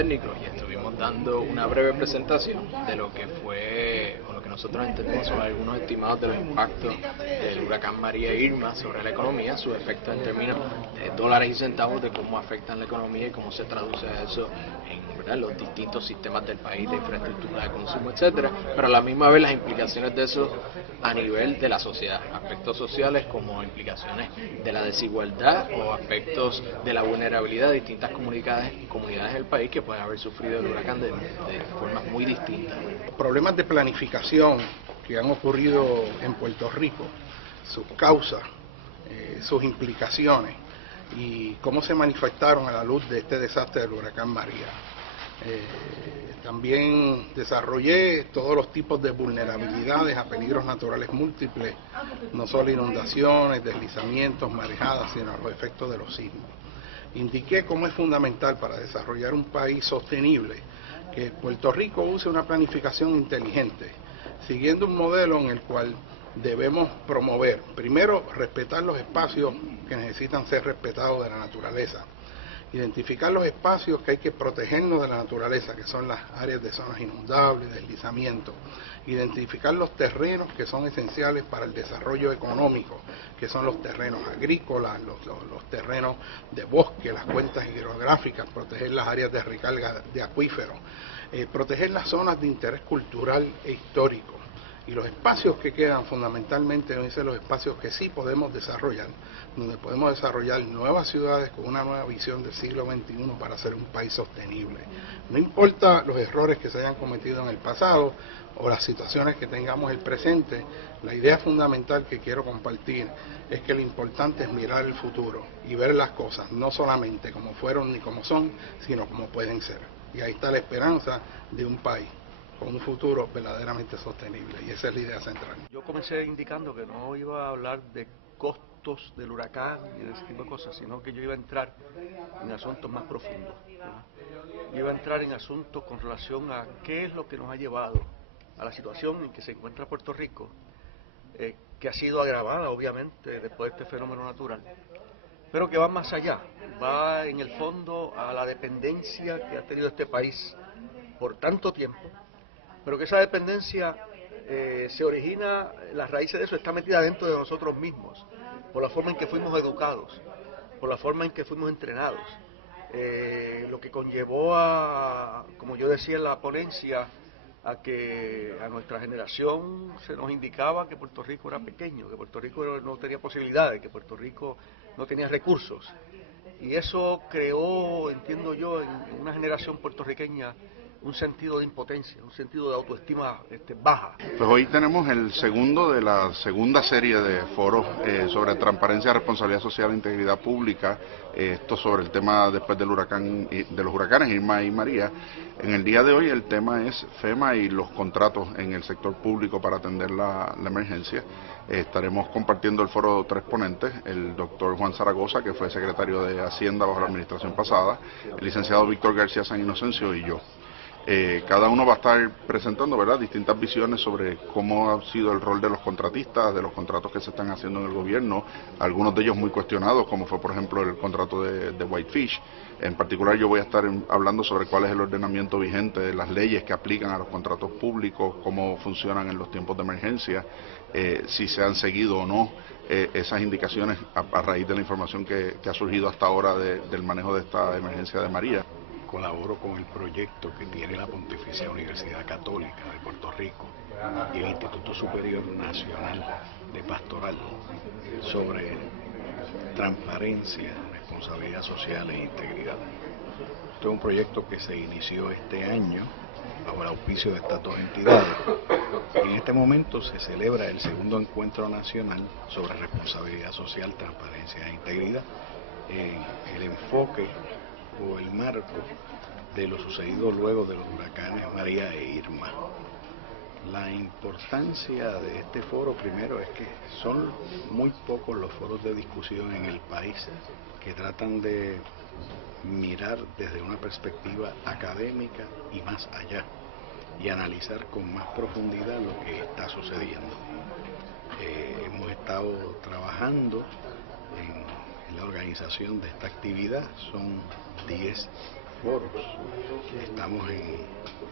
técnicos y estuvimos dando una breve presentación de lo que fue, o lo que nosotros entendemos son algunos estimados de los impactos del huracán María e Irma sobre la economía, sus efectos en términos de dólares y centavos, de cómo afectan la economía y cómo se traduce eso en, ¿verdad?, los distintos sistemas del país, de infraestructura, de consumo, etcétera, pero a la misma vez las implicaciones de eso a nivel de la sociedad, aspectos sociales como implicaciones de la desigualdad o aspectos de la vulnerabilidad de distintas comunidades del país que pueden haber sufrido el huracán de formas muy distintas. Problemas de planificación que han ocurrido en Puerto Rico, sus causas, sus implicaciones y cómo se manifestaron a la luz de este desastre del huracán María. También desarrollé todos los tipos de vulnerabilidades a peligros naturales múltiples, no solo inundaciones, deslizamientos, marejadas, sino los efectos de los sismos. Indiqué cómo es fundamental para desarrollar un país sostenible que Puerto Rico use una planificación inteligente, siguiendo un modelo en el cual debemos promover, primero, respetar los espacios que necesitan ser respetados de la naturaleza, identificar los espacios que hay que protegernos de la naturaleza, que son las áreas de zonas inundables, deslizamientos, identificar los terrenos que son esenciales para el desarrollo económico, que son los terrenos agrícolas, los terrenos de bosque, las cuencas hidrográficas, proteger las áreas de recarga de acuíferos, proteger las zonas de interés cultural e histórico. Y los espacios que quedan fundamentalmente deben ser los espacios que sí podemos desarrollar, donde podemos desarrollar nuevas ciudades con una nueva visión del siglo XXI para ser un país sostenible. No importa los errores que se hayan cometido en el pasado o las situaciones que tengamos en el presente, la idea fundamental que quiero compartir es que lo importante es mirar el futuro y ver las cosas no solamente como fueron ni como son, sino como pueden ser. Y ahí está la esperanza de un país con un futuro verdaderamente sostenible, y esa es la idea central. Yo comencé indicando que no iba a hablar de costos del huracán y de ese tipo de cosas, sino que yo iba a entrar en asuntos más profundos, ¿verdad? Yo iba a entrar en asuntos con relación a qué es lo que nos ha llevado a la situación en que se encuentra Puerto Rico, que ha sido agravada obviamente después de este fenómeno natural, pero que va más allá, va en el fondo a la dependencia que ha tenido este país por tanto tiempo, pero que esa dependencia se origina, las raíces de eso está metida dentro de nosotros mismos, por la forma en que fuimos educados, por la forma en que fuimos entrenados, lo que conllevó a, como yo decía en la ponencia, a que a nuestra generación se nos indicaba que Puerto Rico era pequeño, que Puerto Rico no tenía posibilidades, que Puerto Rico no tenía recursos. Y eso creó, entiendo yo, en una generación puertorriqueña un sentido de impotencia, un sentido de autoestima baja. Pues hoy tenemos el segundo de la segunda serie de foros sobre transparencia, responsabilidad social e integridad pública, esto sobre el tema después del huracán, de los huracanes Irma y María. En el día de hoy el tema es FEMA y los contratos en el sector público para atender la emergencia. Estaremos compartiendo el foro tres ponentes, el doctor Juan Zaragoza, que fue secretario de Hacienda bajo la administración pasada, el licenciado Víctor García San Inocencio y yo. Cada uno va a estar presentando, ¿verdad?, distintas visiones sobre cómo ha sido el rol de los contratistas, de los contratos que se están haciendo en el gobierno, algunos de ellos muy cuestionados, como fue por ejemplo el contrato de Whitefish. En particular yo voy a estar hablando sobre cuál es el ordenamiento vigente, las leyes que aplican a los contratos públicos, cómo funcionan en los tiempos de emergencia, si se han seguido o no esas indicaciones a raíz de la información que ha surgido hasta ahora del manejo de esta emergencia de María. Colaboro con el proyecto que tiene la Pontificia Universidad Católica de Puerto Rico y el Instituto Superior Nacional de Pastoral sobre transparencia, responsabilidad social e integridad. Este es un proyecto que se inició este año bajo el auspicio de estas dos entidades y en este momento se celebra el segundo encuentro nacional sobre responsabilidad social, transparencia e integridad. El enfoque o el marco de lo sucedido luego de los huracanes María e Irma. La importancia de este foro, primero, es que son muy pocos los foros de discusión en el país que tratan de mirar desde una perspectiva académica y más allá, y analizar con más profundidad lo que está sucediendo. Hemos estado trabajando en la organización de esta actividad, son 10 foros. Estamos en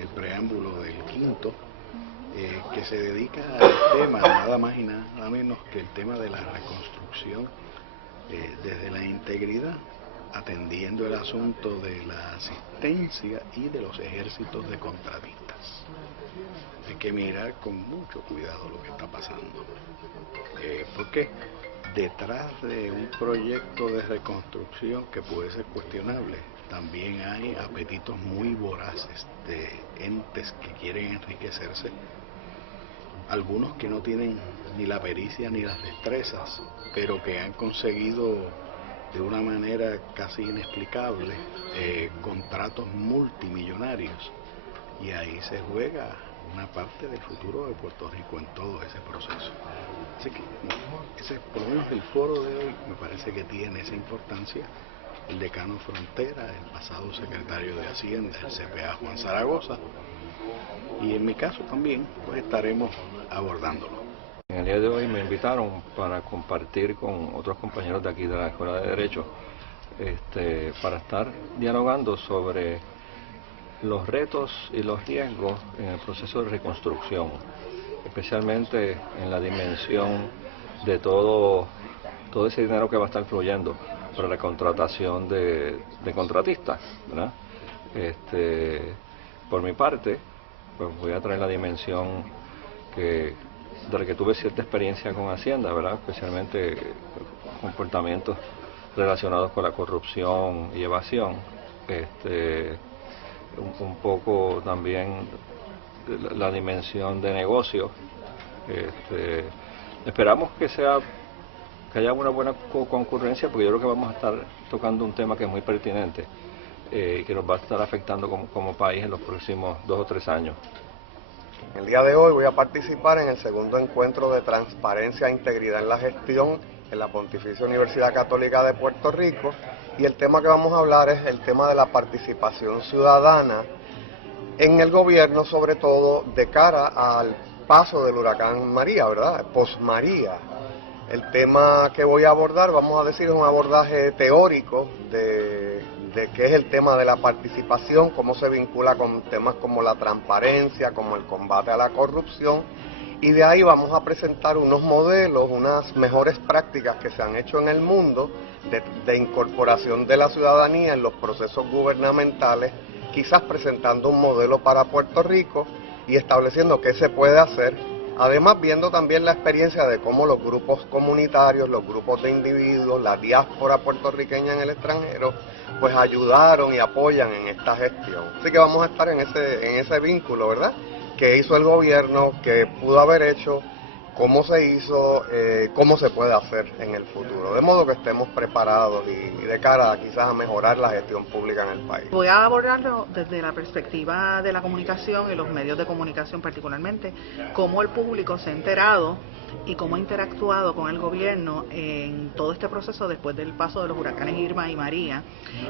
el preámbulo del quinto, que se dedica al tema, nada más y nada menos que el tema de la reconstrucción desde la integridad, atendiendo el asunto de la asistencia y de los ejércitos de contratistas. Hay que mirar con mucho cuidado lo que está pasando, porque detrás de un proyecto de reconstrucción que puede ser cuestionable, también hay apetitos muy voraces de entes que quieren enriquecerse, algunos que no tienen ni la pericia ni las destrezas, pero que han conseguido de una manera casi inexplicable contratos multimillonarios, y ahí se juega una parte del futuro de Puerto Rico en todo ese proceso. Así que por lo menos el foro de hoy me parece que tiene esa importancia. El decano Frontera, el pasado secretario de Hacienda, el CPA Juan Zaragoza, y en mi caso también pues estaremos abordándolo. En el día de hoy me invitaron para compartir con otros compañeros de aquí de la Escuela de Derecho, para estar dialogando sobre los retos y los riesgos en el proceso de reconstrucción, especialmente en la dimensión de todo ese dinero que va a estar fluyendo para la contratación de contratistas, ¿verdad? Por mi parte, pues voy a traer la dimensión de la que tuve cierta experiencia con Hacienda, ¿verdad? Especialmente comportamientos relacionados con la corrupción y evasión, un poco también la dimensión de negocio. Esperamos que haya una buena concurrencia, porque yo creo que vamos a estar tocando un tema que es muy pertinente y que nos va a estar afectando como país en los próximos 2 o 3 años. El día de hoy voy a participar en el segundo encuentro de transparencia e integridad en la gestión en la Pontificia Universidad Católica de Puerto Rico, y el tema que vamos a hablar es el tema de la participación ciudadana en el gobierno, sobre todo de cara al paso del huracán María, ¿verdad? Post-María. El tema que voy a abordar, vamos a decir, es un abordaje teórico de qué es el tema de la participación, cómo se vincula con temas como la transparencia, como el combate a la corrupción, y de ahí vamos a presentar unos modelos, unas mejores prácticas que se han hecho en el mundo de incorporación de la ciudadanía en los procesos gubernamentales, quizás presentando un modelo para Puerto Rico y estableciendo qué se puede hacer. Además, viendo también la experiencia de cómo los grupos comunitarios, los grupos de individuos, la diáspora puertorriqueña en el extranjero, pues ayudaron y apoyan en esta gestión. Así que vamos a estar en ese vínculo, ¿verdad?, que hizo el gobierno, que pudo haber hecho, cómo se hizo, cómo se puede hacer en el futuro. De modo que estemos preparados y de cara quizás a mejorar la gestión pública en el país. Voy a abordarlo desde la perspectiva de la comunicación y los medios de comunicación particularmente, cómo el público se ha enterado y cómo ha interactuado con el gobierno en todo este proceso después del paso de los huracanes Irma y María,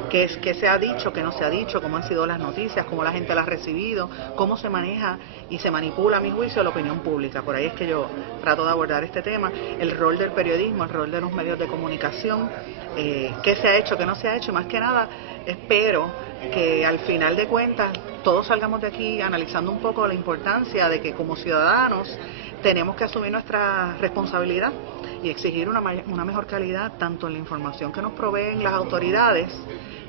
qué se ha dicho, qué no se ha dicho, cómo han sido las noticias, cómo la gente las ha recibido, cómo se maneja y se manipula, a mi juicio, la opinión pública. Por ahí es que yo trato de abordar este tema, el rol del periodismo, el rol de los medios de comunicación, qué se ha hecho, qué no se ha hecho, y más que nada espero que al final de cuentas todos salgamos de aquí analizando un poco la importancia de que como ciudadanos tenemos que asumir nuestra responsabilidad y exigir una mejor calidad tanto en la información que nos proveen las autoridades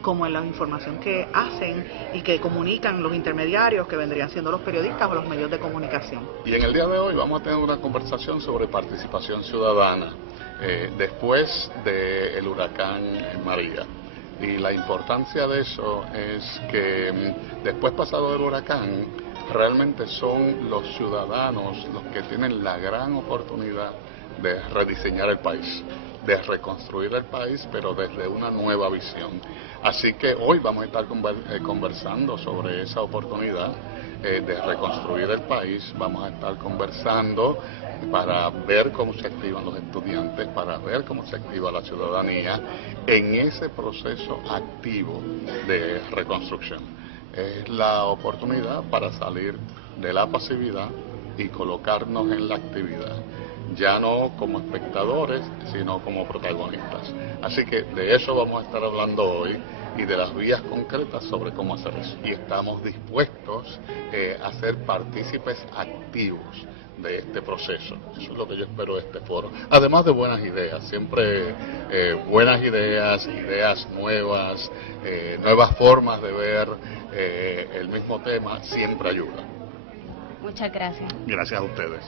como en la información que hacen y que comunican los intermediarios, que vendrían siendo los periodistas o los medios de comunicación. Y en el día de hoy vamos a tener una conversación sobre participación ciudadana después del huracán María. Y la importancia de eso es que después pasado del huracán, realmente son los ciudadanos los que tienen la gran oportunidad de rediseñar el país, de reconstruir el país, pero desde una nueva visión. Así que hoy vamos a estar conversando sobre esa oportunidad de reconstruir el país. Vamos a estar conversando para ver cómo se activan los estudiantes, para ver cómo se activa la ciudadanía en ese proceso activo de reconstrucción. Es la oportunidad para salir de la pasividad y colocarnos en la actividad, ya no como espectadores, sino como protagonistas. Así que de eso vamos a estar hablando hoy, y de las vías concretas sobre cómo hacer eso. Y estamos dispuestos a ser partícipes activos de este proceso. Eso es lo que yo espero de este foro. Además de buenas ideas, siempre buenas ideas, ideas nuevas, nuevas formas de ver el mismo tema, siempre ayudan. Muchas gracias. Gracias a ustedes.